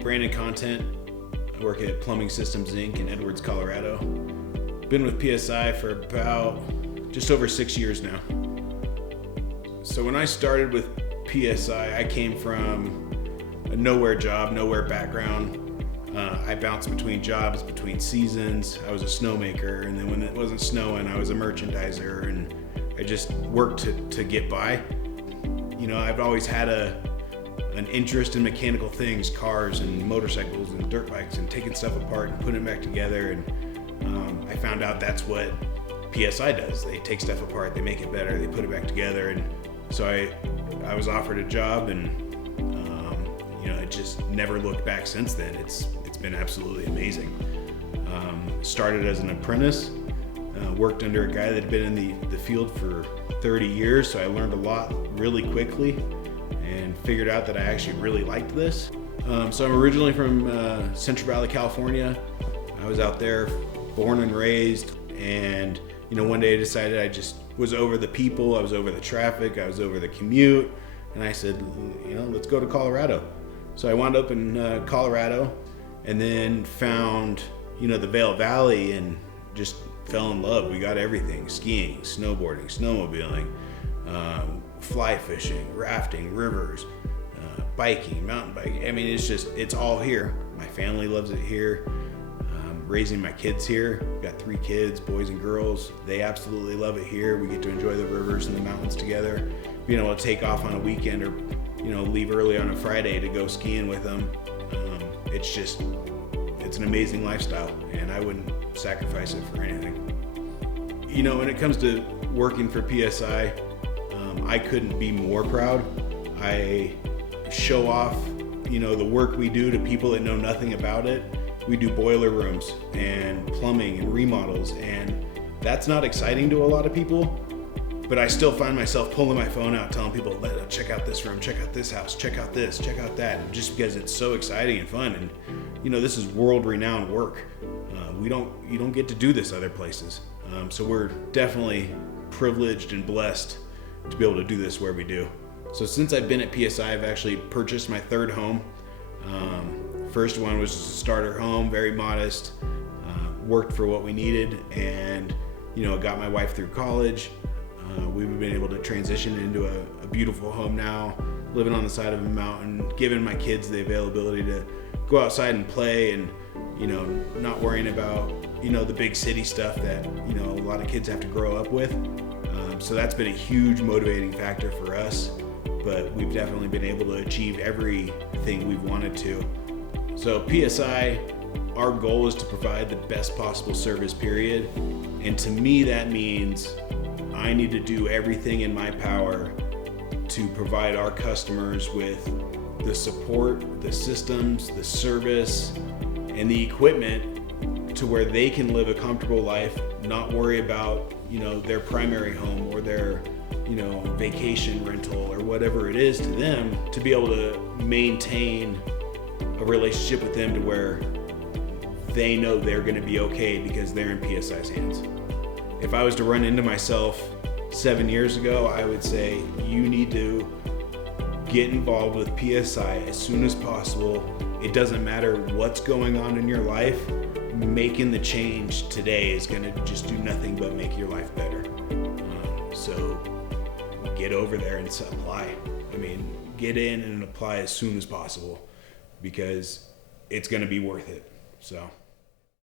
branded content. I work at Plumbing Systems Inc. in Edwards, Colorado. Been with PSI for about just over 6 years now. So when I started with PSI, I came from a nowhere job, nowhere background. I bounced between jobs, between seasons. I was a snowmaker, and then when it wasn't snowing, I was a merchandiser, and I just worked to get by. You know, I've always had an interest in mechanical things, cars and motorcycles and dirt bikes, and taking stuff apart and putting it back together. And I found out that's what PSI does. They take stuff apart, they make it better, they put it back together. And so I was offered a job, and you know, it just never looked back since then. It's been absolutely amazing. Started as an apprentice, worked under a guy that had been in the field for 30 years, so I learned a lot really quickly and figured out that I actually really liked this. So I'm originally from Central Valley, California. I was out there, born and raised, and you know, one day I decided I just was over the people, I was over the traffic, I was over the commute, and I said, you know, let's go to Colorado. So I wound up in Colorado, and then found, you know, the Vail Valley, and just fell in love. We got everything: skiing, snowboarding, snowmobiling, fly fishing, rafting, rivers, biking, mountain biking. I mean, it's all here. My family loves it here. Raising my kids here. Got 3 kids, boys and girls. They absolutely love it here. We get to enjoy the rivers and the mountains together. Being able to take off on a weekend, or you know, leave early on a Friday to go skiing with them. It's an amazing lifestyle, and I wouldn't sacrifice it for anything. You know, when it comes to working for PSI, I couldn't be more proud. I show off, you know, the work we do to people that know nothing about it. We do boiler rooms and plumbing and remodels, and that's not exciting to a lot of people, but I still find myself pulling my phone out, telling people, check out this room, check out this house, check out this, check out that, just because it's so exciting and fun. And you know, this is world-renowned work. You don't get to do this other places. So we're definitely privileged and blessed to be able to do this where we do. So since I've been at PSI, I've actually purchased my 3rd home. First one was just a starter home, very modest, worked for what we needed, and you know, got my wife through college. We've been able to transition into a beautiful home now, living on the side of a mountain, giving my kids the availability to go outside and play, and you know, not worrying about, you know, the big city stuff that, you know, a lot of kids have to grow up with. So that's been a huge motivating factor for us, but we've definitely been able to achieve everything we've wanted to. So PSI, our goal is to provide the best possible service, period. And to me, that means I need to do everything in my power to provide our customers with the support, the systems, the service, and the equipment to where they can live a comfortable life, not worry about, you know, their primary home or their, you know, vacation rental or whatever it is to them, to be able to maintain a relationship with them to where they know they're going to be okay because they're in PSI's hands. If I was to run into myself 7 years ago, I would say you need to get involved with PSI as soon as possible. It doesn't matter what's going on in your life. Making the change today is going to just do nothing but make your life better. So get over there and apply. I mean, get in and apply as soon as possible, because it's going to be worth it. So.